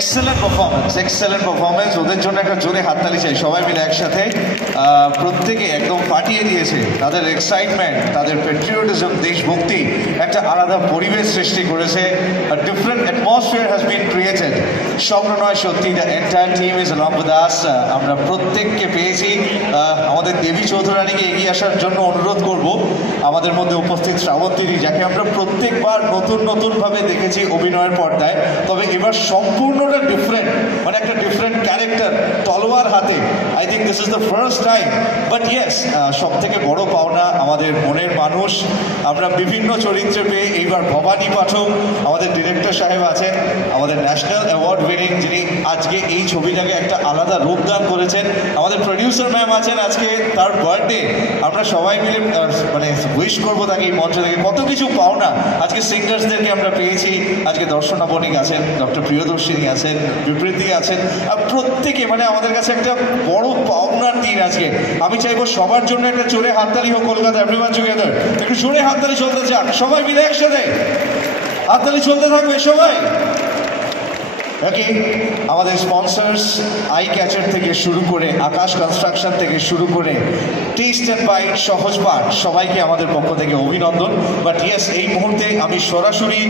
Excellent performance ওদের জন্য একটা জোরে হাততালি চাই সবাই মিলে একসাথে প্রত্যেকে একদম ফাটিয়ে দিয়েছে তাদের এক্সাইটমেন্ট তাদের প্যাট্রিয়টিজম দেশভক্তি একটা আলাদা পরিবেশ সৃষ্টি করেছে different atmosphere has been created স্বপ্ন নয় সত্যি the entire team is along with us আমরা প্রত্যেককে পেয়েছি আমাদের দেবী চৌধুরানীকে এগিয়ে আসার জন্য অনুরোধ করব আমাদের মধ্যে উপস্থিত শ্রাবন্তীদি যাকে আমরা প্রত্যেকবার নতুনভাবে দেখেছি অভিনয়ের পর্দায় তবে এবার সম্পূর্ণটা ডিফারেন্ট মানে একটা ডিফারেন্ট ক্যারেক্টার তলোয়ার হাতে I think this is the first time but yes সব থেকে বড় পাওনা আমাদের মনের মানুষ আমরা বিভিন্ন চরিত্রে পেয়ে এইবার ভবানী পাঠক আমাদের ডিরেক্টর সাহেব আছেন আমাদের ন্যাশনাল অ্যাওয়ার্ড উইনিং যিনি আজকে এই ছবিটাকে একটা আলাদা রূপদান করেছেন আমাদের প্রডিউসার ম্যাম আছেন আজকে তার বার্থডে আমরা সবাই মিলে মানে উইশ করবো তাকে এই মঞ্চ থেকে কত কিছু পাওনা আজকে সিঙ্গার্সদেরকে আমরা পেয়েছি আজকে দর্শনা বণিক আছেন ডক্টর প্রিয়দর্শিনী আছেন বিবৃতি আছেন আর প্রত্যেকে মানে আমাদের কাছে একটা বড় পাওনার দিন আজকে আমি চাইবো সবার জন্য একটা জোরে হাততালি হোক কলকাতা এভরিওয়ান টুগেদার একটু জোরে হাততালি চলতে চান সবাই মিলে একসাথে হাততালি চলতে থাকবে সবাই ওকে আমাদের স্পন্সর্স আই ক্যাচার থেকে শুরু করে আকাশ কনস্ট্রাকশন থেকে শুরু করে টেস্ট অ্যান্ড বাইট সহজ পাঠ সবাইকে আমাদের পক্ষ থেকে অভিনন্দন বাট ইয়েস এই মুহূর্তে আমি সরাসরি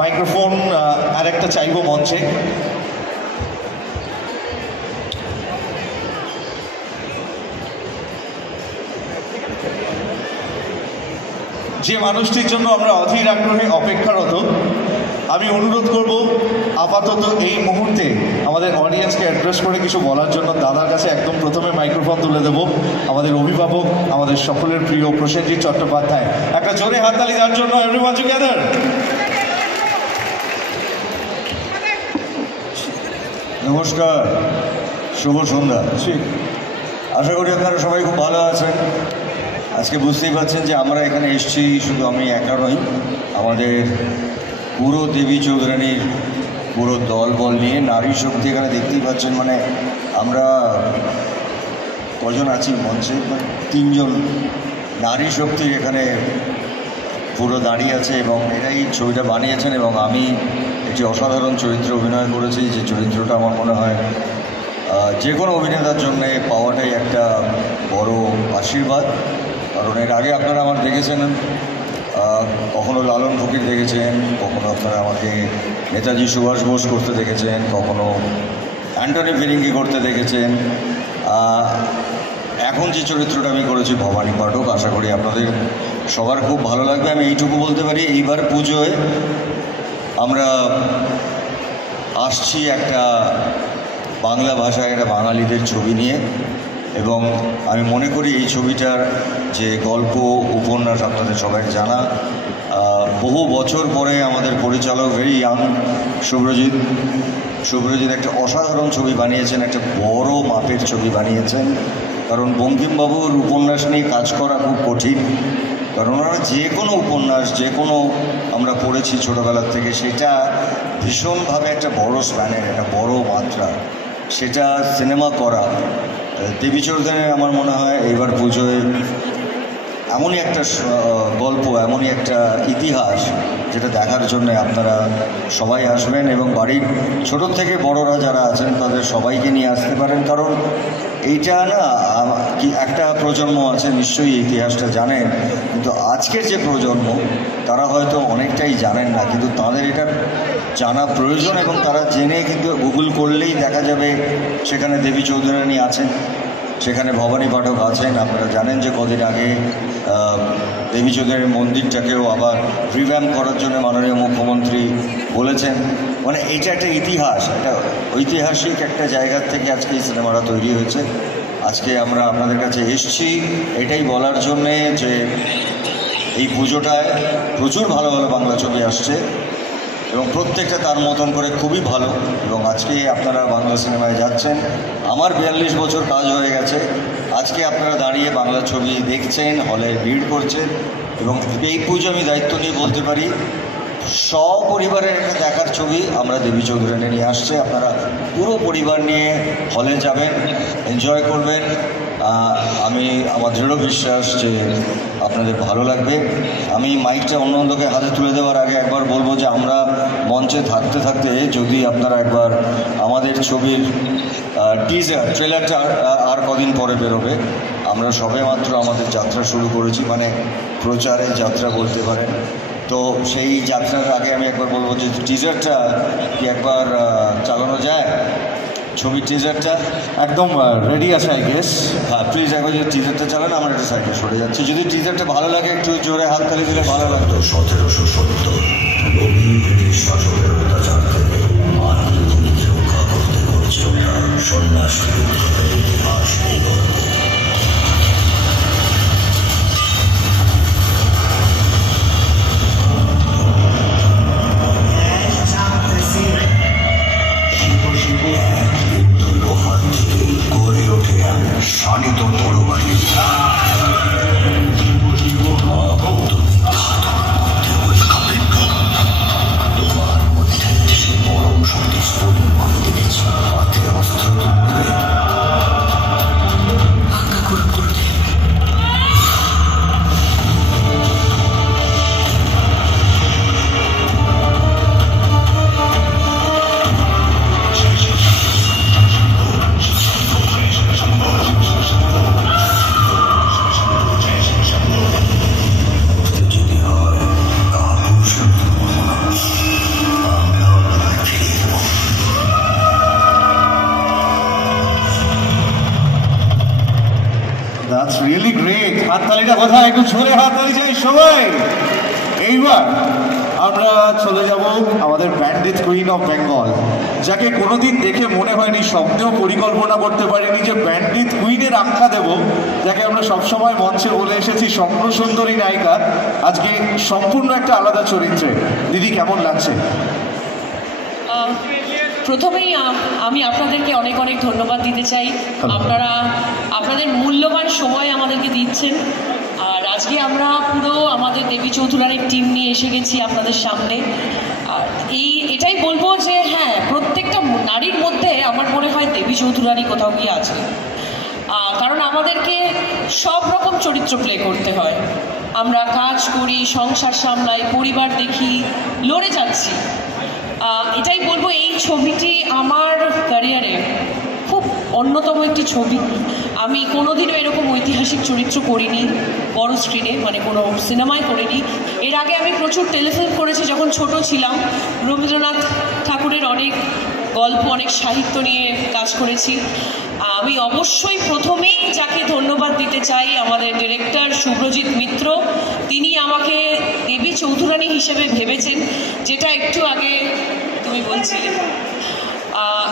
মাইক্রোফোন আরেকটা চাইবো মঞ্চে যে মানুষটির জন্য আমরা অধীর আগ্রহে অপেক্ষারত আমি অনুরোধ করব আপাতত এই মুহূর্তে আমাদের অডিয়েন্সকে অ্যাড্রেস করে কিছু বলার জন্য দাদার কাছে একদম প্রথমে মাইক্রোফোন তুলে দেব আমাদের অভিভাবক আমাদের সকলের প্রিয় প্রসেনজিৎ চট্টোপাধ্যায় একটা জোরে হাততালি দেওয়ার জন্য এভরিওয়ান টুগেদার নমস্কার শুভ সন্ধ্যা আশা করি আপনারা সবাই খুব ভালো আছেন আজকে বুঝতেই পারছেন যে আমরা এখানে এসেছি শুধু আমি একা নই আমাদের পুরো দেবী চৌধুরানীর পুরো দলবল নিয়ে নারী শক্তি এখানে দেখতেই পাচ্ছেন মানে আমরা কজন আছি মঞ্চে তিনজন নারী শক্তির এখানে পুরো দাঁড়িয়ে আছে এবং এরাই ছবিটা বানিয়েছেন এবং আমি একটি অসাধারণ চরিত্রে অভিনয় করেছি যে চরিত্রটা আমার মনে হয় যে কোনো অভিনেতার জন্য পাওয়াটাই একটা বড় আশীর্বাদ কারণ এর আগে আপনারা আমার দেখেছেন কখনো লালন ফকির দেখেছেন কখনো আপনারা আমাকে নেতাজি সুভাষ বোস করতে দেখেছেন কখনো অ্যান্টনি ফিরিঙ্গি করতে দেখেছেন এখন যে চরিত্রটা আমি করেছি ভবানী পাঠক আশা করি আপনাদের সবার খুব ভালো লাগবে আমি এইটুকু বলতে পারি এইবার পুজোয় আমরা আসছি একটা বাংলা ভাষায় একটা বাঙালিদের ছবি নিয়ে এবং আমি মনে করি এই ছবিটার যে গল্প উপন্যাস আপনাদের সবাই জানা বহু বছর পরে আমাদের পরিচালক ভেরি ইয়াং শুভ্রজিৎ একটা অসাধারণ ছবি বানিয়েছেন একটা বড় মাপের ছবি বানিয়েছেন কারণ বঙ্কিমবাবুর উপন্যাস নিয়ে কাজ করা খুব কঠিন কারণ ওনারা যে কোনো উপন্যাস যে কোনো আমরা পড়েছি ছোটোবেলার থেকে সেটা ভীষণভাবে একটা বড় স্প্যানের একটা বড় মাত্রা সেটা সিনেমা করা দেবী চৌধুরানীর আমার মনে হয় এইবার পুজোয় এমনই একটা গল্প এমনই একটা ইতিহাস যেটা দেখার জন্য আপনারা সবাই আসবেন এবং বাড়ির ছোটোর থেকে বড়রা যারা আছেন তাদের সবাইকে নিয়ে আসতে পারেন কারণ এইটা না কি একটা প্রজন্ম আছে নিশ্চয়ই ইতিহাসটা জানেন কিন্তু আজকের যে প্রজন্ম তারা হয়তো অনেকটাই জানেন না কিন্তু তাদের এটা জানা প্রয়োজন এবং তারা জেনে কিন্তু গুগল করলেই দেখা যাবে সেখানে দেবী চৌধুরানী আছেন সেখানে ভবানী পাঠক আছেন আপনারা জানেন যে কদিন আগে দেবী চৌধুরানীর মন্দিরটাকেও আবার রিভ্যাম্প করার জন্য মাননীয় মুখ্যমন্ত্রী বলেছেন মানে এটা একটা ইতিহাস একটা ঐতিহাসিক একটা জায়গার থেকে আজকে এই সিনেমাটা তৈরি হয়েছে আজকে আমরা আপনাদের কাছে এসেছি এটাই বলার জন্যে যে এই পুজোটায় প্রচুর ভালো ভালো বাংলা ছবি আসছে এবং প্রত্যেকটা তার মতন করে খুবই ভালো এবং আজকে আপনারা বাংলা সিনেমায় যাচ্ছেন আমার 42 বছর কাজ হয়ে গেছে আজকে আপনারা দাঁড়িয়ে বাংলা ছবি দেখছেন হলে ভিড় করছেন এবং এই পুজো আমি দায়িত্ব নিয়ে বলতে পারি সপরিবারের একটা দেখার ছবি আমরা দেবী চৌধুরানী নিয়ে আসছে আপনারা পুরো পরিবার নিয়ে হলে যাবেন এনজয় করবেন আমি আমার দৃঢ় বিশ্বাস যে আপনাদের ভালো লাগবে। আমি মাইকটা অন্য লোকের হাতে তুলে দেওয়ার আগে একবার বলবো যে আমরা মঞ্চে থাকতে থাকতে যদি আপনারা একবার আমাদের ছবির টিজার ট্রেলারটা আর কদিন পরে বেরোবে, আমরা সবে মাত্র আমাদের যাত্রা শুরু করেছি, মানে প্রচারের যাত্রা বলতে পারেন। তো সেই যাত্রার আগে আমি একবার বলবো যে টিজারটা কি একবার চালানো যায়, ছবির টিজারটা একদম রেডি আছে আই গেস। হ্যাঁ প্লিজ একবার যদি টিজারটা চালান, আমরা একটু সাইডে সরে যাচ্ছি। যদি টিজারটা ভালো লাগে একটু জোরে হাততালি দিলে ভালো লাগতো। 1770 ব্রিটিশ শাসকের অত্যাচার থেকে মাতৃভূমিকে রক্ষা করতে করছে সন্ন্যাসী বিদ্রোহের ইতিহাস এই গল্প। গড়ে ওঠে শানিত তরবারি। তোমার মধ্যে সে পরম শক্তি স্ফুরণ আমি দেখেছি। হাতে অস্ত্র তুলবে, আজ্ঞা করুন গুরুদেব। That's really great. হাততালিটা কোথায়? একটু জোরে হাততালি চাই সবাই। এইবার আমরা চলে যাব আমাদের ব্যান্ডিট কুইন অফ বেঙ্গল, যাকে কোনোদিন দেখে মনে হয়নি, স্বপ্নেও পরিকল্পনা করতে পারিনি যে ব্যান্ডিট কুইনের আখ্যা দেব, যাকে আমরা সবসময় মঞ্চে বলে এসেছি স্বপ্ন সুন্দরী নায়িকা, আজকে সম্পূর্ণ একটা আলাদা চরিত্রে। দিদি কেমন লাগছে? প্রথমেই আমি আপনাদেরকে অনেক অনেক ধন্যবাদ দিতে চাই। আপনারা আপনাদের মূল্যবান সময় আমাদেরকে দিচ্ছেন, আর আজকে আমরা পুরো আমাদের দেবী চৌধুরানীর টিম নিয়ে এসে গেছি আপনাদের সামনে। আর এটাই বলবো যে হ্যাঁ, প্রত্যেকটা নারীর মধ্যে আমার মনে হয় দেবী চৌধুরানী কোথাও গিয়ে আছে, কারণ আমাদেরকে সব রকম চরিত্র প্লে করতে হয়। আমরা কাজ করি, সংসার সামলাই, পরিবার দেখি, লড়ে যাচ্ছি। এটাই বলবো, এই ছবিটি আমার ক্যারিয়ারে খুব অন্যতম একটি ছবি। আমি কোনোদিনও এরকম ঐতিহাসিক চরিত্র করিনি বড় স্ক্রিনে, মানে কোনো সিনেমায় করিনি। এর আগে আমি প্রচুর টেলিফিল্ম করেছি যখন ছোট ছিলাম। রবীন্দ্রনাথ ঠাকুরের অনেক গল্প, অনেক সাহিত্য নিয়ে কাজ করেছি। আমি অবশ্যই প্রথমেই যাকে ধন্যবাদ দিতে চাই, আমাদের ডিরেক্টর শুভ্রজিৎ মিত্র। তিনি আমাকে দেবী চৌধুরানী হিসেবে ভেবেছেন, যেটা একটু আগে তুমি বলছিলে।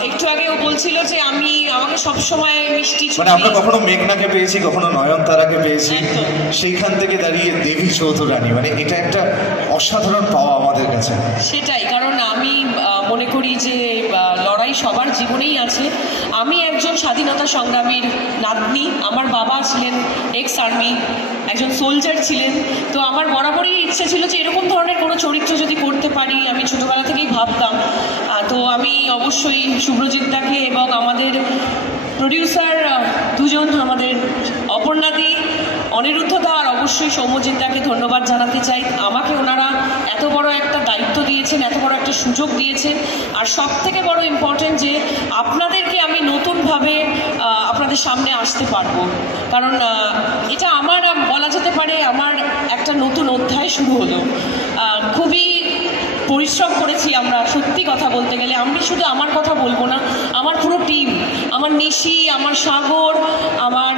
একটু আগে ও বলছিল যে আমাকে সবসময় মিষ্টি, মানে আমরা কখনো মেঘনাকে পেয়েছি, কখনো নয়নতারাকে পেয়েছি, সেইখান থেকে দাঁড়িয়ে দেবী চৌধুরানী, মানে এটা একটা অসাধারণ পাওয়া আমাদের কাছে। সেটাই, কারণ আমি মনে করি যে লড়াই সবার জীবনেই আছে। আমি একজন স্বাধীনতা সংগ্রামীর নাতনি। আমার বাবা ছিলেন এক্স আর্মি, একজন সোলজার ছিলেন। তো আমার বরাবরই ইচ্ছে ছিল যে এরকম ধরনের কোনো চরিত্র যদি করতে পারি। আমি ছোটোবেলা থেকেই ভাবতাম। তো আমি অবশ্যই শুভ্রজিৎদাকে এবং আমাদের প্রডিউসার দুজন, আমাদের অপর্ণাদি, অনিরুদ্ধদা আর অবশ্যই সৌম্যজিৎদাকে ধন্যবাদ জানাতে চাই। আমাকে ওনারা এত বড় একটা দায়িত্ব দিয়েছেন, এত বড় একটা সুযোগ দিয়েছেন। আর সব থেকে বড় ইম্পর্টেন্ট যে আপনাদেরকে আমি নতুনভাবে আপনাদের সামনে আসতে পারবো, কারণ এটা আমার বলা যেতে পারে আমার একটা নতুন অধ্যায় শুরু হলো। খুবই পরিশ্রম করেছি আমরা, সত্যি কথা বলতে গেলে। আমি শুধু আমার কথা বলবো না, আমার পুরো টিম, আমার নিশি, আমার সাগর, আমার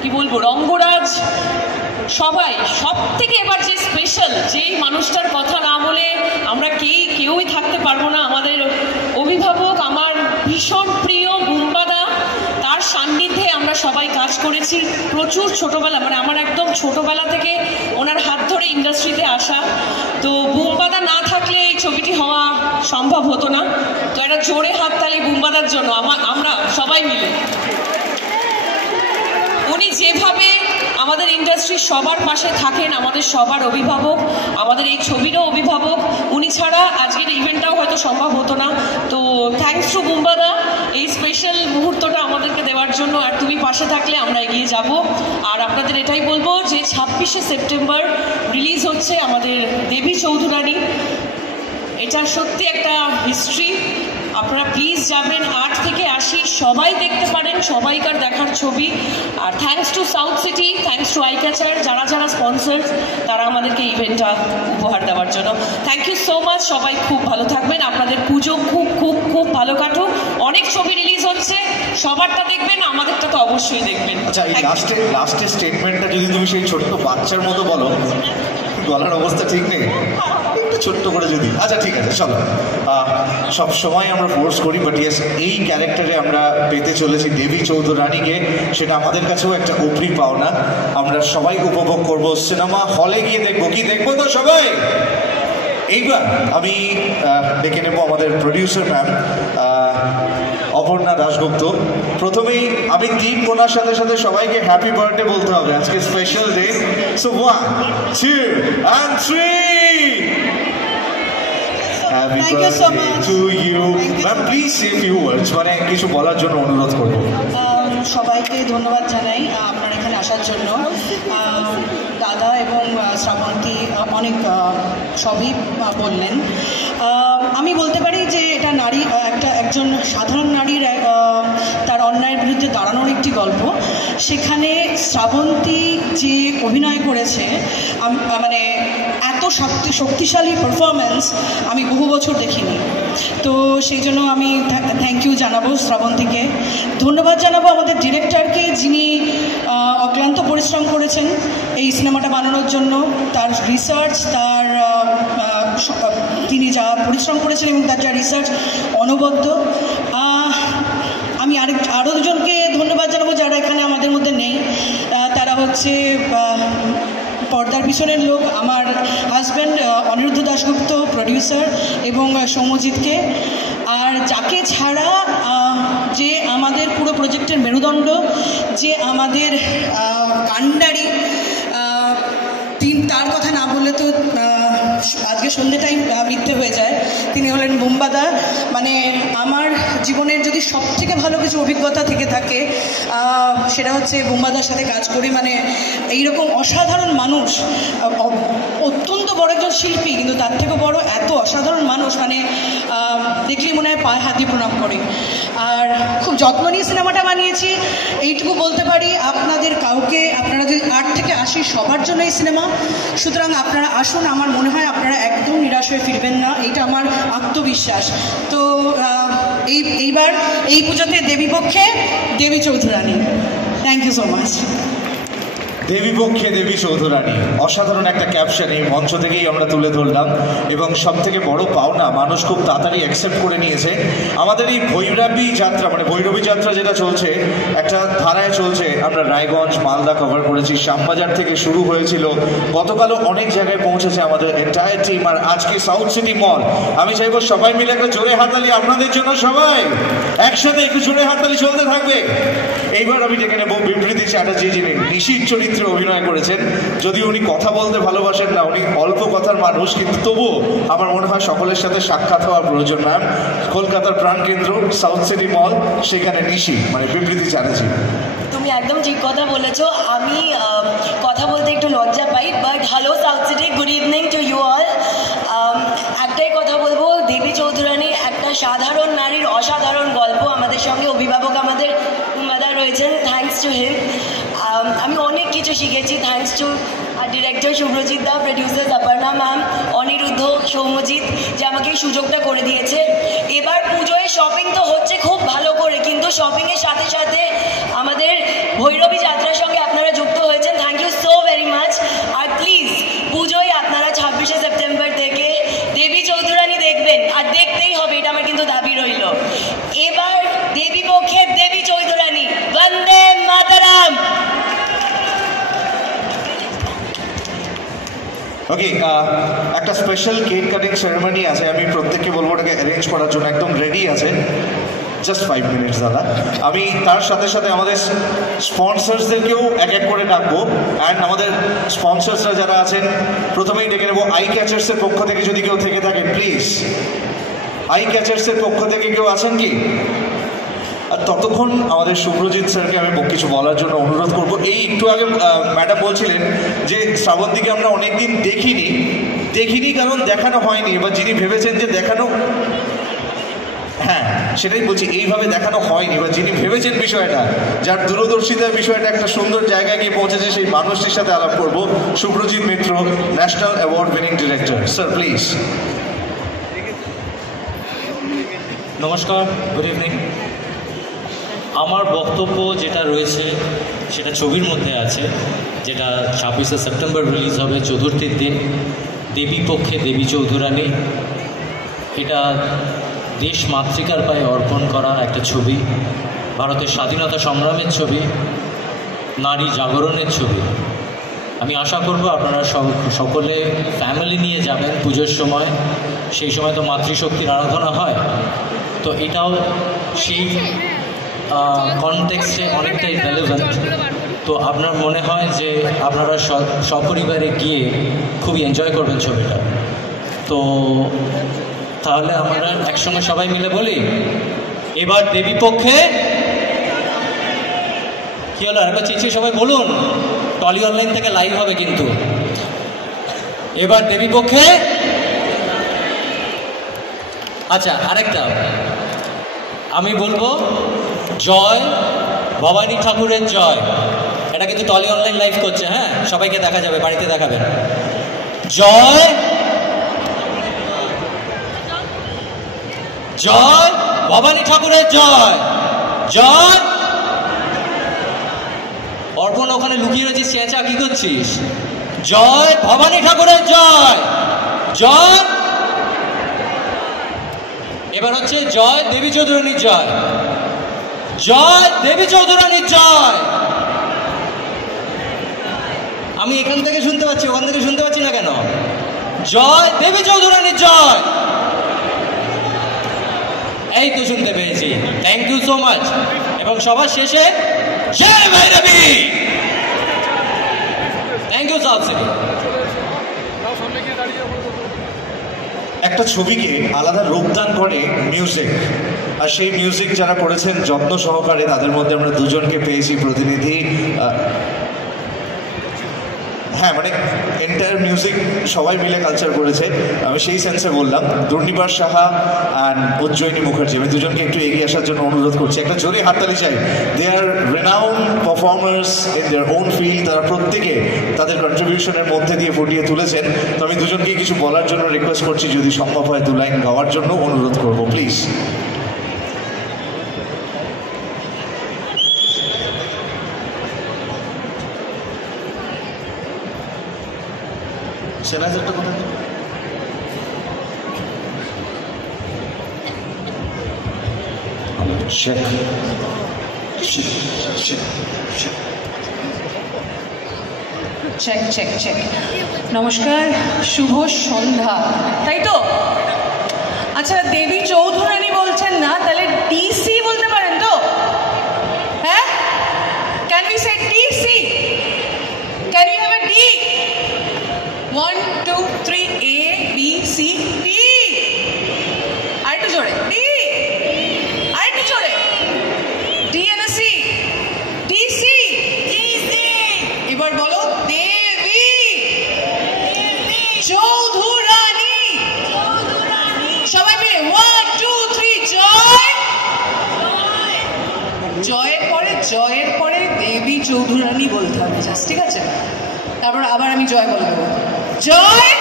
কি বলবো রঙ্গরাজ, সবাই। সব থেকে এবার যে স্পেশাল, যেই মানুষটার কথা না বলে আমরা কেউই থাকতে পারবো না, আমাদের অভিভাবক, আমার ভীষণ প্রিয় বুম্বাদা। তার সান্নিধ্যে আমরা সবাই কাজ করেছি প্রচুর ছোটোবেলা, মানে আমার একদম ছোটোবেলা থেকে ওনার হাত ধরে ইন্ডাস্ট্রিতে আসা। তো বুম্বাদা না থাকলে এই ছবিটি হওয়া সম্ভব হতো না। তো একটা জোরে হাততালি বুম্বাদার জন্য আমরা সবাই মিলে। উনি যেভাবে আমাদের ইন্ডাস্ট্রির সবার পাশে থাকেন, আমাদের সবার অভিভাবক, আমাদের এই ছবিরও অভিভাবক, উনি ছাড়া আজকের ইভেন্টটাও হয়তো সম্ভব হতো না। তো থ্যাঙ্কস টু বুম্বাদা এই স্পেশাল মুহূর্তটা আমাদেরকে দেওয়ার জন্য। আর তুমি পাশে থাকলে আমরা এগিয়ে যাব। আর আপনাদের এটাই বলবো যে 26শে সেপ্টেম্বর রিলিজ হচ্ছে আমাদের দেবী চৌধুরানী। এটা সত্যি একটা হিস্ট্রি। আপনারা প্লিজ যাবেন, 8 থেকে 80 সবাই দেখতে পারেন, সবাইকার দেখার ছবি। আর thanks to South City, thanks to Eye Catcher, যারা যারা স্পন্সর তারা আমাদেরকে ইভেন্টটা উপহার দেওয়ার জন্য থ্যাংক ইউ সো মাচ। সবাই খুব ভালো থাকবেন, আপনাদের পুজো খুব খুব খুব ভালো কাটুক। অনেক ছবি রিলিজ হচ্ছে, সবারটা দেখবেন, আমাদেরটা তো অবশ্যই দেখবেন। আচ্ছা, এই লাস্টের স্টেটমেন্টটা যদি তুমি সেই ছোট্ট বাচ্চার মতো বলো, গলার অবস্থা ঠিক নেই, একটু ছোট্ট করে যদি। আচ্ছা ঠিক আছে, চলো। সব সময় আমরা ফোর্স করি, বাট ইয়েস, এই ক্যারেক্টারে আমরা পেতে চলেছি দেবী চৌধুরানীকে। সেটা আমাদের কাছেও একটা উপরি পাওনা। আমরা সবাই উপভোগ করব, সিনেমা হলে গিয়ে দেখবো। কি দেখবো তো সবাই? এইবার আমি ডেকে নেব আমাদের প্রডিউসার ম্যাম অপর্ণা দাশগুপ্ত। প্রথমেই আমি তিন কোনার সাথে সাথে সবাইকে হ্যাপি বার্থডে বলতে হবে, আজকে special day. So 1, 2 and 3. Happy Thank you so birthday much. to you. Ma'am, please say few words. মানে কিছু বলার জন্য অনুরোধ করবো। সবাইকে ধন্যবাদ জানাই আপনার এখানে আসার জন্য। দাদা এবং শ্রাবন্তী অনেক সবই বললেন। আমি বলতে পারি যে এটা নারী, একজন সাধারণ নারীর তার অন্যায়ের বিরুদ্ধে দাঁড়ানোর একটি গল্প। সেখানে শ্রাবন্তী যে অভিনয় করেছে, মানে এত শক্তিশালী পারফরমেন্স আমি বহু বছর দেখিনি। তো সেই জন্য আমি থ্যাংক ইউ জানাবো শ্রাবন্তীকে। ধন্যবাদ জানাবো আমাদের ডিরেক্টরকে, যিনি অক্লান্ত পরিশ্রম করেছেন এই সিনেমাটা বানানোর জন্য। তার রিসার্চ, তিনি যা পরিশ্রম করেছেন এবং তার যা রিসার্চ অনবদ্য। আমি আরও দুজনকে ধন্যবাদ জানাবো যারা এখানে আমাদের মধ্যে নেই। তারা হচ্ছে পর্দার পিছনের লোক, আমার হাজব্যান্ড অনিরুদ্ধ দাশগুপ্ত প্রডিউসার, এবং সৌম্যজিৎকে। আর যাকে ছাড়া যে আমাদের পুরো প্রজেক্টের মেরুদণ্ড, যে আমাদের কাণ্ডারি, তার কথা না বললে তো আজকে সন্ধ্যেটাই মিথ্যে হয়ে যায়। তিনি হলেন বুম্বাদা। মানে আমার জীবনের যদি সবথেকে ভালো কিছু অভিজ্ঞতা থেকে থাকে সেটা হচ্ছে বুম্বাদার সাথে কাজ করি। মানে এইরকম অসাধারণ মানুষ, অত্যন্ত বড় একজন শিল্পী, কিন্তু তার থেকে বড় এত অসাধারণ মানুষ, মানে দেখলেই মনে হয় পায়ে হাত দিয়ে প্রণাম করি। আর খুব যত্ন নিয়ে সিনেমাটা বানিয়েছি, এইটুকু বলতে পারি। আপনাদের কাউকে, আপনারা যদি 8 থেকে 80 সবার জন্য এই সিনেমা, সুতরাং আপনারা আসুন। আমার মনে হয় আপনারা একদম নিরাশ হয়ে ফিরবেন না, এইটা আমার আত্মবিশ্বাস। তো এইবার এই পুজোতে দেবীপক্ষে Debi Chowdhurani. Thank you so much. দেবীপক্ষে দেবী চৌধুরানী, অসাধারণ একটা ক্যাপশন এই মঞ্চ থেকেই আমরা তুলে ধরলাম। এবং সব থেকে বড় পাওনা, মানুষ খুব তাড়াতাড়ি অ্যাকসেপ্ট করে নিয়েছে। আমাদের এই ভৈরবী যাত্রা, মানে ভৈরবী যাত্রা যেটা চলছে, একটা ধারায় চলছে। আমরা রায়গঞ্জ, মালদা কভার করেছি, শ্যামবাজার থেকে শুরু হয়েছিল, গতকালও অনেক জায়গায় পৌঁছেছে আমাদের এন্টায়ার টিম। আর আজকে সাউথ সিটি মল। আমি চাইবো সবাই মিলে একটা জোরে হাততালি আপনাদের জন্য, সবাই একসাথে একটু জোরে হাততালি চলতে থাকবে। এইবার আমি ডেকে নেব বিবৃতি চ্যাটার্জি, যিনি নিশির চরিত্রে অভিনয় করেছেন। যদিও উনি কথা বলতে ভালোবাসেন না, উনি অল্প কথার মানুষ, কিন্তু তবুও আমার মনে হয় সকলের সাথে সাক্ষাৎ হওয়ার প্রয়োজন। ম্যাম, কলকাতার প্রাণকেন্দ্র সাউথ সিটি মল, সেখানে নিশি মানে বিবৃতি চ্যাটার্জি। তুমি একদম ঠিক কথা বলেছো। আমি কথা বলতে একটু লজ্জা পাই, but hello South City, good evening to you all. একটাই কথা বলবো, দেবী চৌধুরানী একটা সাধারণ নারীর অসাধারণ গল্প। আমাদের সঙ্গে অভিভাবক আমাদের মাদার রয়েছেন, থ্যাঙ্কস টু হিম। আমি অনেক কিছু শিখেছি, thanks to director Subhrajit da, producer Aparna ma'am, Aniruddha, Soumyajit, যে আমাকে এই সুযোগটা করে দিয়েছে। এবার পুজোয় শপিং তো হচ্ছে খুব ভালো করে, কিন্তু শপিংয়ের সাথে সাথে আমাদের ভৈরবী যাত্রার সঙ্গে আপনারা যুক্ত হয়েছেন, thank you so very much. আর প্লিজ পুজোয় আপনারা 26শে সেপ্টেম্বর থেকে দেবী চৌধুরানী দেখবেন, আর দেখতেই হবে, এটা আমার কিন্তু দাবি রইল। এবার দেবী পক্ষে দেবী চৌধুরানী, বন্দে মাতরম। ওকে, একটা স্পেশাল কেক কাটিং সেরেমনি আছে। আমি প্রত্যেককে বলবো ওটাকে অ্যারেঞ্জ করার জন্য, একদম রেডি আছে। জাস্ট 5 মিনিটস দাদা। আমি তার সাথে সাথে আমাদের স্পন্সার্সদেরকেও এক এক করে ডাকবো। অ্যান্ড আমাদের স্পন্সার্সরা যারা আছেন, প্রথমেই ডেকে নেবো আই ক্যাচার্সের পক্ষ থেকে, যদি কেউ থেকে থাকেন প্লিজ। আই ক্যাচার্সের পক্ষ থেকে কেউ আছেন কি? আর ততক্ষণ আমাদের শুভ্রজিৎ স্যারকে আমি কিছু বলার জন্য অনুরোধ করব। এই একটু আগে ম্যাডাম বলছিলেন যে শ্রাবন্তীকে আমরা অনেকদিন দেখিনি কারণ দেখানো হয়নি, এবার যিনি ভেবেছেন যে দেখানো, হ্যাঁ সেটাই বলছি, এইভাবে দেখানো হয়নি, বা যিনি ভেবেছেন বিষয়টা, যার দূরদর্শিতার বিষয়টা একটা সুন্দর জায়গায় গিয়ে পৌঁছেছে, সেই মানুষটির সাথে আলাপ করব। Subhrajit Mitra, national award winning director. Sir please. নমস্কার, গুড ইভিনিং। আমার বক্তব্য যেটা রয়েছে সেটা ছবির মধ্যে আছে, যেটা 26শে সেপ্টেম্বর রিলিজ হবে, চতুর্থীর দিন, দেবী পক্ষে দেবী চৌধুরানী। এটা দেশ মাতৃকার পায়ে অর্পণ করা একটা ছবি, ভারতের স্বাধীনতা সংগ্রামের ছবি, নারী জাগরণের ছবি। আমি আশা করব আপনারা সকলে ফ্যামিলি নিয়ে যাবেন পুজোর সময়, সেই সময় তো মাতৃশক্তির আরাধনা হয়, তো এটাও সেই কনটেক্সটে অনেকটাই রেলেভেন্ট। তো আপনার মনে হয় যে আপনারা সপরিবারে গিয়ে খুবই এনজয় করবেন ছবিটা। তো তাহলে আমরা একসঙ্গে সবাই মিলে বলি, এবার দেবী পক্ষে, কি হলো আরেকবার চেঁচিয়ে সবাই বলুন, টলি অনলাইন থেকে লাইভ হবে কিন্তু। এবার দেবী পক্ষে, আচ্ছা আরেকটা আমি বলবো, জয় ভবানী ঠাকুরের জয়। এটা কিন্তু টলি অনলাইন লাইভ করছে, হ্যাঁ সবাইকে দেখা যাবে, বাড়িতে দেখাবেন। জয় জয় ভবানী ঠাকুরের জয়। জয়। অর্পণ ওখানে লুকিয়ে রয়েছিস, চেঁচা কি করছিস? জয় ভবানী ঠাকুরের জয়। জয়। এবার হচ্ছে জয় দেবী চৌধুরানীর জয়। জয় দেবী চৌধুরানীর জয়। আমি এখান থেকে শুনতে পাচ্ছি, ওখান থেকে শুনতে পাচ্ছি না কেন? জয় দেবী চৌধুরানীর জয়। এই তো শুনতে পেয়েছি, থ্যাংক ইউ সো মাচ। এবং সবার শেষে Joy Bhairabi. Thank you South City. একটা ছবিকে আলাদা রূপদান করে মিউজিক, আর সেই মিউজিক যারা করেছেন যত্ন সহকারে, তাদের মধ্যে আমরা দুজনকে পেয়েছি প্রতিনিধি। হ্যাঁ মানে এন্টায়ার মিউজিক সবাই মিলে কালচার করেছে, আমি সেই সেন্সে বললাম। দুর্নিবার সাহা অ্যান্ড উজ্জয়িনী মুখার্জি, আমি দুজনকে একটু এগিয়ে আসার জন্য অনুরোধ করছি, একটা জোরে হাততালি চাই। They are renowned performers in their own field, তারা প্রত্যেকে তাদের কন্ট্রিবিউশনের মধ্যে দিয়ে ফুটিয়ে তুলেছেন। তো আমি দুজনকে কিছু বলার জন্য রিকোয়েস্ট করছি, যদি সম্ভব হয় 2 লাইন গাওয়ার জন্য অনুরোধ করবো প্লিজ। সেনাজেরটা কোথায়? Check check check check. নমস্কার, শুভ সন্ধ্যা, তাই তো? আচ্ছা, দেবী চৌধুরানী বলছেন না, তাহলে ডিসি বলতে পারেন তো? হ্যাঁ, can we say DC? Can you have a D? 1 2 3 A B C D। আরেকটু জোরে D, আরেকটু জোরে D and a C, DC। এবার বলো দেবী চৌধুরানী। সবাই মিলে 1 2 3 জয়। জয়ের পরে দেবী চৌধুরানী বলতে হবে, জাস্ট, ঠিক আছে? তারপর আবার আমি জয় বলে দেবো। জয়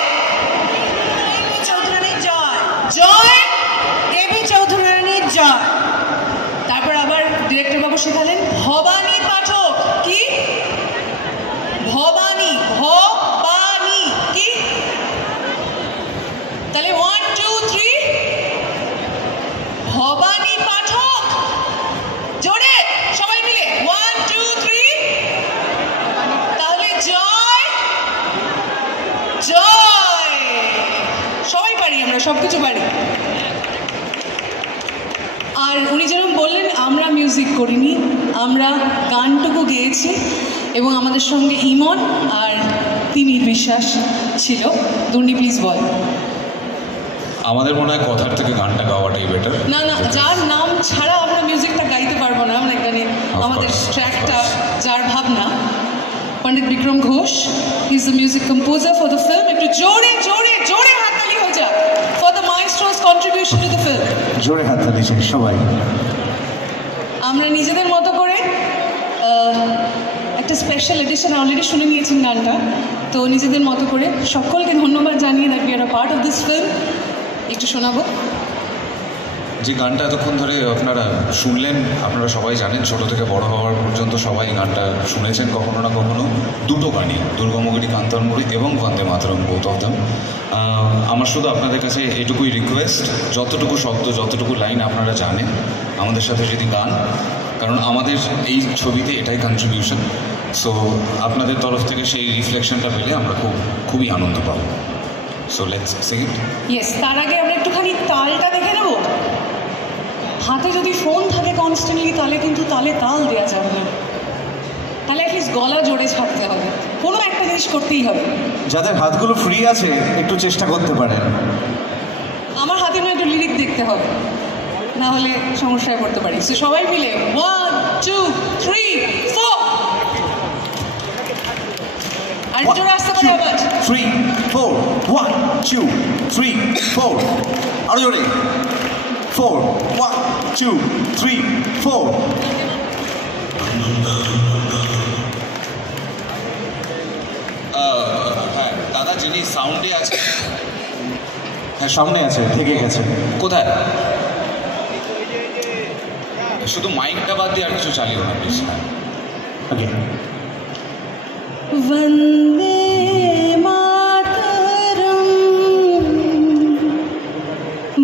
দেবী চৌধুরানীর জয়। জয় দেবী চৌধুরানীর জয়। তারপর আবার ডিরেক্টর বাবু শেখালেন ভবানী পাঠক। কি? ভবানী। ভবানী কি? তাহলে 1 2 3 ভবানী পাঠক। জোরে সবাই মিলে 1 2 3। তাহলে জয় জয়। সবাই পারি, আমরা সবকিছু পারি। আর উনি যেরকম বললেন, আমরা মিউজিক করিনি, আমরা গানটুকু গেয়েছি, এবং আমাদের সঙ্গে ইমন আর তিমির বিশ্বাস ছিল। দুর্নি প্লিজ বল। আমাদের মনে হয় কথার থেকে গানটা গাওয়াটাই বেটার। না না, যার নাম ছাড়া আমরা মিউজিকটা গাইতে পারবো না, আমরা এখানে আমাদের ট্র্যাকটা যার ভাবনা, Pandit Bikram Ghosh, he is the music composer for the film. একটু জোরে জোরে জোরে হাততালি হয়ে যাক for the maestro's contribution to the film. জোরে হাততালি চাই সবাই। আমরা নিজেদের মতো করে একটা স্পেশাল এডিশন অলরেডি শুনে নিয়েছেন গানটা, তো নিজেদের মতো করে সকলকে ধন্যবাদ জানিয়ে that we are a part of this film একটু শোনাবো। যে গানটা এতক্ষণ ধরে আপনারা শুনলেন, আপনারা সবাই জানেন, ছোট থেকে বড় হওয়ার পর্যন্ত সবাই গানটা শুনেছেন কখনো না কখনো। দুটো গানই, দুর্গমগিরি কান্তারমুড়ি এবং বন্দে মাতরম, বোথ অফ দেম। আমার শুধু আপনাদের কাছে এটুকুই রিকোয়েস্ট, যতটুকু শব্দ যতটুকু লাইন আপনারা জানেন আমাদের সাথে যদি গান, কারণ আমাদের এই ছবিতে এটাই কন্ট্রিবিউশন। সো আপনাদের তরফ থেকে সেই রিফ্লেকশনটা পেলে আমরা খুবই আনন্দ পাবো। So let's Singh it. Yes, তার আগে আমরা একটুখানি তালটা দেখে নেব। হাতে যদি ফোন থাকে কনস্ট্যান্টলি তাহলে কিন্তু তালে তাল দেওয়া যাবে না, তাহলে অ্যাটলিস্ট গলা জোরে ছাড়তে হবে, কোনো একটা জিনিস করতেই হবে। যাদের হাতগুলো ফ্রি আছে একটু চেষ্টা করতে পারেন। আমার হাতে নয়, একটু লিরিক দেখতে হবে, না হলে সমস্যায় পড়তে পারি। সো সবাই মিলে 1 2 3 4, আর জোরে আসতে পারে আওয়াজ। 3 4 1 2 3 4, আরো জোরে 4 1 2 3 4। হ্যাঁ দাদা, যিনি সাউন্ডে আছে, হ্যাঁ সামনে আছে, থেকে গেছে। কোথায়? শুধু মাইকটা বাদ দিয়ে আর কিছু চালিও না প্লিজ। ওকে। वन्दे मातरम्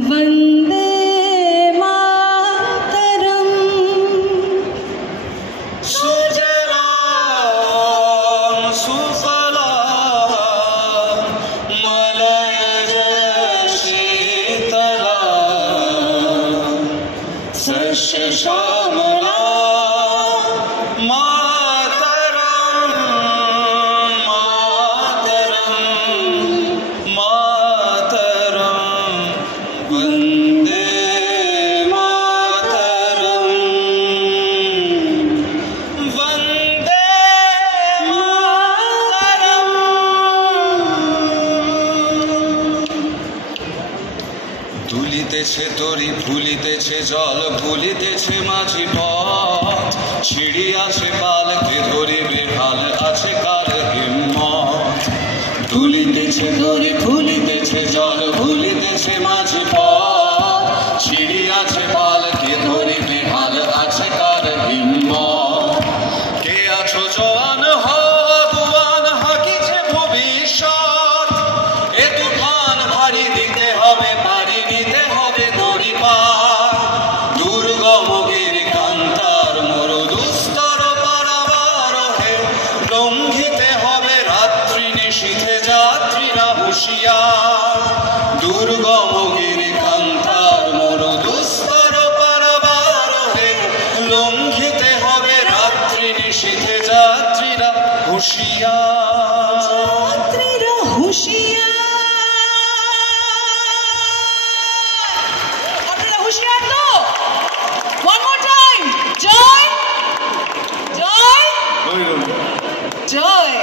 वन्दे मातरम् सुजलां सुफलां मलयज शीतलां सस्यश्यामलां দুলিতেছে তরি ভুলিতেছে জল ভুলিতেছে মাঝি পথ ছিড়িয়াছে পালকে ধরিবে হাল আছে কার হিম্মত দুলিতেছে তরি ভুলিতেছে জল ভুলিতেছে মাঝি পথ ছিড়িয়াছে পালকে ধরিবে হাল আছে কার হিম্মত কে আছো জওয়ান হওয়ান হাকিছে ভবিষ্যৎ এ তুফান ভারী দিতে হবে পারি নিতে হবে দড়ি পার দুর্গমগিরি কান্তার মরু দুস্তর পারাবার হে লঙ্ঘিতে হবে রাত্রি নিশীথে যাত্রীরা হুঁশিয়ার দুর্গমগিরি কান্তার মরু দুস্তর পারাবার হে লঙ্ঘিতে হবে রাত্রি নিশীথে যাত্রীরা হুঁশিয়ার যাত্রীরা হুঁশিয়ার। আপনারা হুঁশিয়ার তো? One more time. জয় জয় জয়।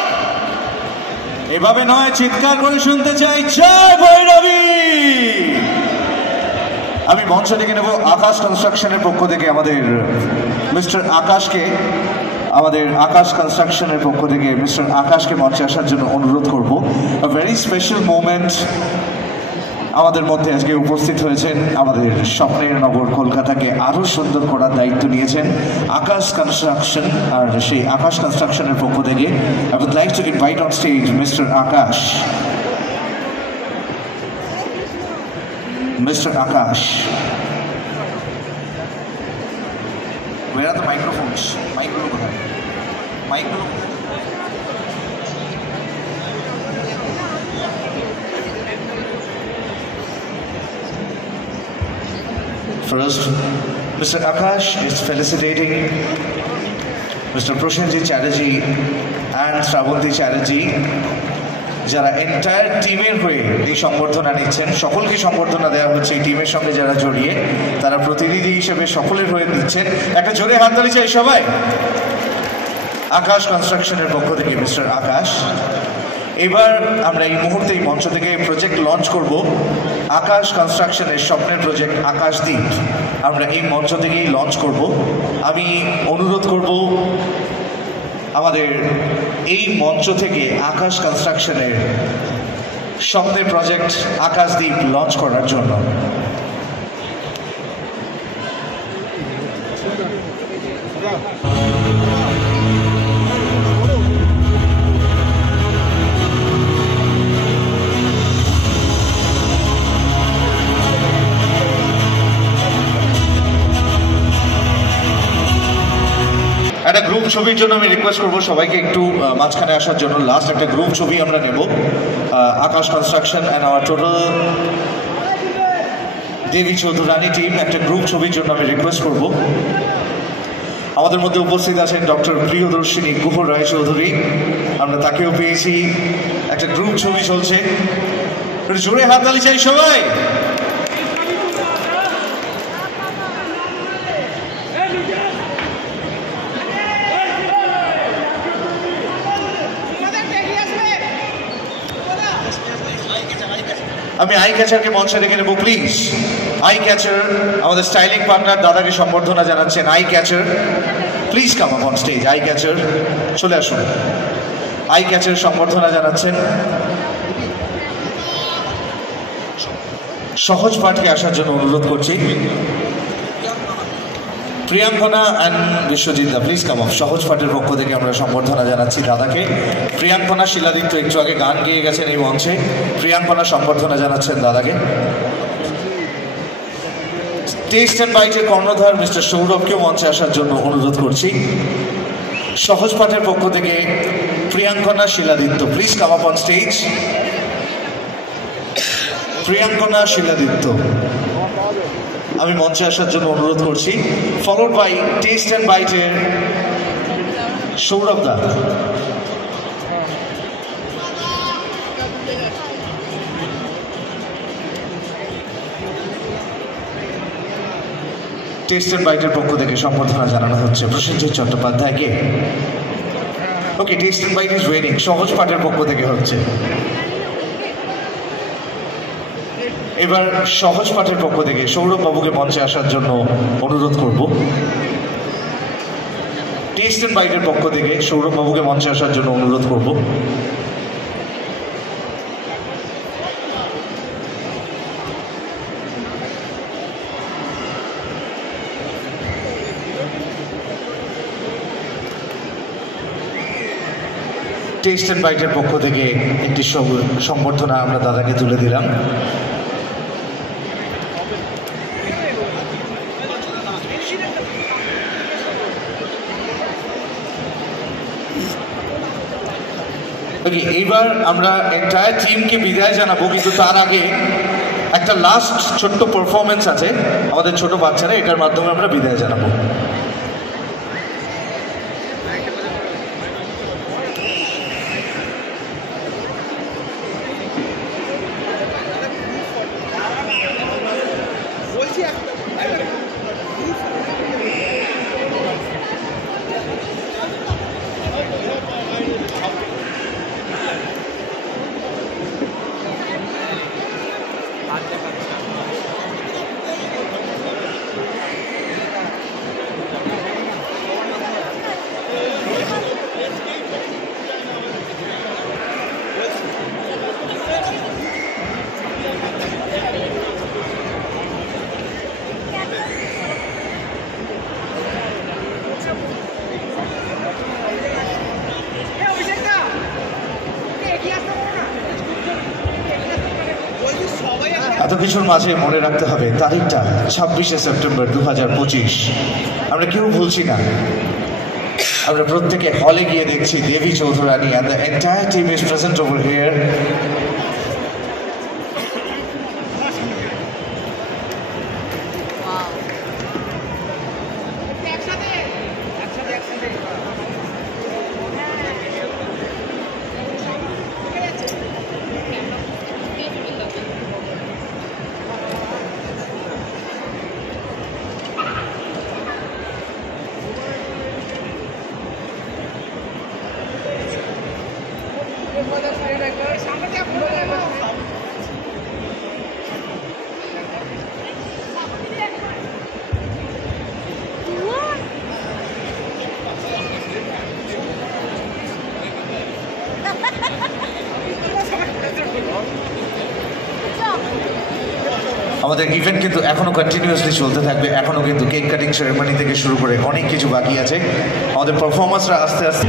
এভাবে নয়, চিৎকার করে শুনতে চাই জয় ভৈরবী। আমি মঞ্চ থেকে নেব আকাশ কনস্ট্রাকশনের পক্ষ থেকে আমাদের মিস্টার আকাশকে, আমাদের আকাশ কনস্ট্রাকশনের পক্ষ থেকে মিস্টার আকাশকে মঞ্চে আসার জন্য অনুরোধ করব। আ ভেরি স্পেশাল মোমেন্ট আমাদের মধ্যে আজকে উপস্থিত হয়েছেন, আমাদের স্বপ্নের নগর কলকাতাকে আরও সুন্দর করার দায়িত্ব নিয়েছেন আকাশ কনস্ট্রাকশন। আর সেই আকাশ কনস্ট্রাকশনের পক্ষ থেকে I would like to invite on stage mister Akash. Mister Akash, where are the microphones? মাইকগুলো কোথায়? মাইকগুলো First, Mr. Akash is felicitating Mr. Proshenjit Chatterjee and Shravanti Chatterjee যারা এন্টায়ার টিমের হয়ে এই সংবর্ধনা নিচ্ছেন, সকলকে সংবর্ধনা দেওয়া হচ্ছে এই টিমের সঙ্গে যারা জড়িয়ে, তারা প্রতিনিধি হিসেবে সকলের হয়ে দিচ্ছেন। একটা জোরে হাততালি চাই সবাই। আকাশ কনস্ট্রাকশনের পক্ষ থেকে মিস্টার আকাশ। এবার আমরা এই মুহূর্তে এই মঞ্চ থেকে প্রজেক্ট লঞ্চ করব, আকাশ কনস্ট্রাকশনের স্বপ্নের প্রজেক্ট আকাশদ্বীপ আমরা এই মঞ্চ থেকেই লঞ্চ করব। আমি অনুরোধ করব আমাদের এই মঞ্চ থেকে আকাশ কনস্ট্রাকশনের স্বপ্নের প্রজেক্ট আকাশদ্বীপ লঞ্চ করার জন্য। একটা গ্রুপ ছবির জন্য আমি রিকোয়েস্ট করবো সবাইকে একটু মাঝখানে আসার জন্য। লাস্ট একটা গ্রুপ ছবি আমরা নেব, Aakash construction and our total Debi Chowdhurani team. একটা গ্রুপ ছবির জন্য আমি রিকোয়েস্ট করব। আমাদের মধ্যে উপস্থিত আছেন ডক্টর প্রিয়দর্শিনী গুহ রায় চৌধুরী, আমরা তাকেও পেয়েছি। একটা গ্রুপ ছবি চলছে, জোরে হাততালি চাই সবাই। আমি আই ক্যাচারকে মঞ্চে রেখে নেবো প্লিজ। আই ক্যাচার আমাদের স্টাইলিং পার্টনার দাদাকে সম্বর্ধনা জানাচ্ছেন। Eye catcher please come up on stage. Eye catcher চলে আসুন। আই ক্যাচার সম্বর্ধনা জানাচ্ছেন। সহজ পাঠকে আসার জন্য অনুরোধ করছি। Priyankana and Biswajit da please come off. সহজ পাঠের পক্ষ থেকে আমরা সম্বর্ধনা জানাচ্ছি দাদাকে। প্রিয়াঙ্কনা শিলাদিত্য একটু আগে গান গেয়ে গেছেন এই মঞ্চে, প্রিয়াঙ্কনা সম্বর্ধনা জানাচ্ছেন দাদাকে। টেস্ট অ্যান্ড বাইটের কর্ণধার মিস্টার সৌরভকেও মঞ্চে আসার জন্য অনুরোধ করছি। সহজ পাঠের পক্ষ থেকে Priyankana Shiladitya please come up on stage. Priyankana Shiladitya আমি মঞ্চে আসার জন্য অনুরোধ করছি। ফলোড বাই টেস্ট অ্যান্ড বাইটের সৌরভ দা। টেস্ট অ্যান্ড বাইটের পক্ষ থেকে সম্বর্ধনা জানানো হচ্ছে প্রসেনজিৎ চট্টোপাধ্যায়কে। Okay, Taste and Bite is waiting. সহজ পাঠের পক্ষ থেকে হচ্ছে। এবার সহজ পাঠের পক্ষ থেকে সৌরভ বাবুকে মঞ্চে আসার জন্য অনুরোধ করব। টেস্ট অ্যান্ড বাইটের পক্ষ থেকে সৌরভ বাবুকে মঞ্চে আসার জন্য অনুরোধ করব। টেস্ট অ্যান্ড বাইটের পক্ষ থেকে একটি সম্বর্ধনা আমরা দাদাকে তুলে দিলাম। এইবার আমরা এন্টায়ার টিমকে বিদায় জানাবো, কিন্তু তার আগে একটা লাস্ট ছোট্ট পারফরমেন্স আছে আমাদের ছোট বাচ্চারা, এটার মাধ্যমে আমরা বিদায় জানাবো। এত কিছুর মাঝে মনে রাখতে হবে তারিখটা 26শে সেপ্টেম্বর 2025। আমরা কেউ ভুলছি না। আমরা প্রত্যেকে হলে গিয়ে দেখছি Debi Chowdhurani and the entire team is present over here. আমাদের ইভেন্ট কিন্তু এখনো কন্টিনিউয়াসলি চলতে থাকবে, এখনো কিন্তু কেক কাটিং সেরেমনি থেকে শুরু করে অনেক কিছু বাকি আছে। আমাদের পারফরমেন্সরা আস্তে আস্তে